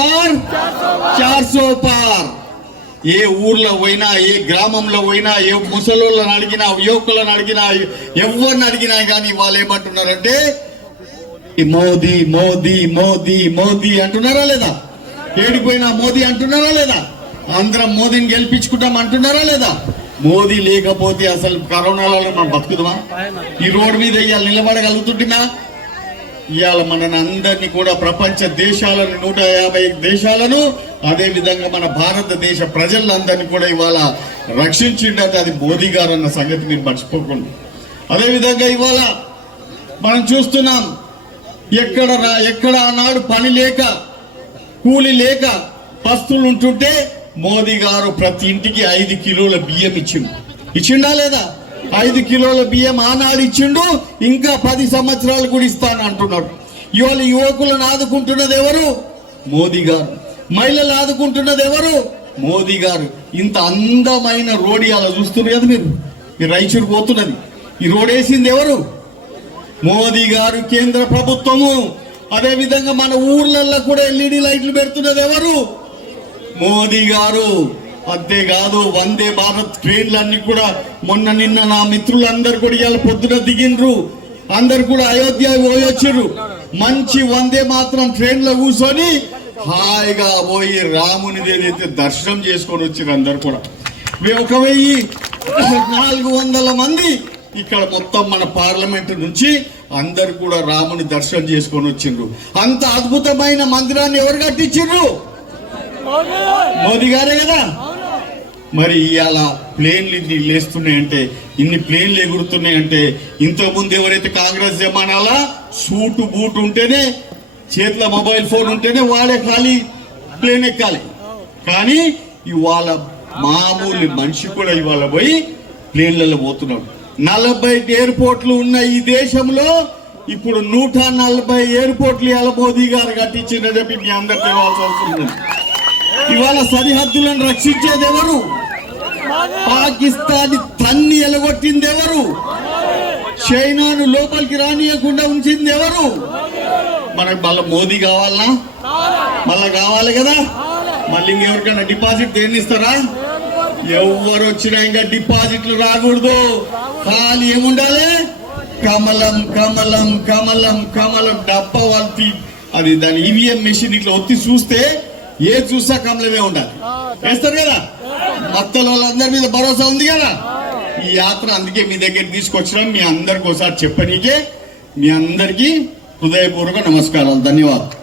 Bar చార్సో పార్. ఏ ఊర్లో పోయినా ఏ గ్రామంలో పోయినా ఏ ముసలోళ్ళని అడిగినా యువకులను అడిగినా ఎవరిని అడిగినా కానీ వాళ్ళు ఏమంటున్నారంటే మోదీ మోదీ మోదీ మోదీ అంటున్నారా లేదా? ఏడిపోయినా మోదీ అంటున్నారా లేదా? అందరం మోదీని గెలిపించుకుంటాం అంటున్నారా లేదా? మోదీ లేకపోతే అసలు కరోనాలో మనం బతుకుదామా? ఈ రోడ్డు మీద ఇవాళ నిలబడగలుగుతుంటున్నా? ఇవాళ మనని అందరినీ కూడా ప్రపంచ దేశాలను నూట యాభై దేశాలను అదేవిధంగా మన భారతదేశ ప్రజలందరినీ కూడా ఇవాళ రక్షించిండట అది మోదీ గారు అన్న సంగతి మీరు మర్చిపోకుండా. అదేవిధంగా ఇవాళ మనం చూస్తున్నాం ఎక్కడ రా ఎక్కడ ఆనాడు పని లేక కూలి లేక పస్తులు ఉంటుంటే మోదీ గారు ప్రతి ఇంటికి ఐదు కిలోల బియ్యం ఇచ్చిండు. ఇచ్చిండా లేదా? ఐదు కిలోల బియ్యం ఆనాడు ఇచ్చిండు ఇంకా పది సంవత్సరాలు కూడా ఇస్తాను అంటున్నాడు. ఇవాళ యువకులను ఆదుకుంటున్నది ఎవరు? మోదీ గారు. మహిళలు ఆదుకుంటున్నది ఎవరు? మోదీ గారు. ఇంత అందమైన రోడ్ అలా చూస్తున్నారు కదా మీరు? ఈ రైచూరు పోతున్నది. ఈ రోడ్ వేసింది ఎవరు? మోదీ గారు కేంద్ర ప్రభుత్వము. అదే విధంగా మన ఊర్లలో కూడా ఎల్ఈడి లైట్లు పెడుతున్నది ఎవరు? మోదీ గారు. అంతేకాదు వందే భారత్ ట్రైన్లన్నీ కూడా మొన్న నిన్న నా మిత్రులందరూ కూడా ఇవాళ పొద్దున దిగిండ్రు. అందరు కూడా అయోధ్య పోయొచ్చారు మంచి వందే మాత్రం ట్రైన్లో కూర్చొని హాయిగా పోయి రాముని ఏదైతే దర్శనం చేసుకొని వచ్చారు అందరు కూడా. వే- ఒక వెయ్యి నాలుగు వందల మంది ఇక్కడ మొత్తం మన పార్లమెంట్ నుంచి అందరు కూడా రాముని దర్శనం చేసుకొని వచ్చిండ్రు అంత అద్భుతమైన మందిరాన్ని ఎవరు కట్టించిండ్రు మోదీ గారే కదా? మరి ఇవాళ ప్లేన్లు ఇన్ని లేస్తున్నాయంటే ఇన్ని ప్లేన్లు ఎగురుతున్నాయంటే ఇంతకుముందు ఎవరైతే కాంగ్రెస్ జమానాలా సూటు బూట్ ఉంటేనే చేతిలో మొబైల్ ఫోన్ ఉంటేనే వాడే ఖాళీ ప్లేన్ ఎక్కాలి. కానీ ఇవాళ మామూలు మనిషి కూడా ఇవాళ పోయి ప్లేన్లలో పోతున్నాడు. నలభై ఎయిర్పోర్ట్లు ఉన్న ఈ దేశంలో ఇప్పుడు నూట నలభై ఎయిర్పోర్ట్లు ఇవాళ మోదీ గారు కట్టించిందని చెప్పి మీ అందరికీ ఇవాళ సరిహద్దులను రక్షించేది ఎవరు? పాకిస్తాన్ తన్ని ఎలగొట్టింది ఎవరు? చైనాను లోపలికి రానియకుండా ఉంచింది ఎవరు? మనకు మళ్ళీ మోదీ కావాలనా మళ్ళా కావాలి కదా? మళ్ళీ ఇంకెవరికైనా డిపాజిట్ దేన్ని ఇస్తారా? ఎవరు వచ్చినా ఇంకా డిపాజిట్లు రాకూడదు. ఖాళీ ఏముండాలి? కమలం కమలం కమలం కమలం డబ్బా వాళ్ళకి అది దాని ఈవీఎం మెషిన్ ఇట్లా ఒత్తి చూస్తే ఏ చూసా కమలమే ఉండాలి. వేస్తారు కదా? మత్తల వాళ్ళందరి మీద భరోసా ఉంది కదా? ఈ యాత్ర అందుకే మీ దగ్గర తీసుకొచ్చినాం. మీ అందరికి ఒకసారి చెప్పనీకే మీ అందరికీ హృదయపూర్వక నమస్కారాలు. ధన్యవాదాలు.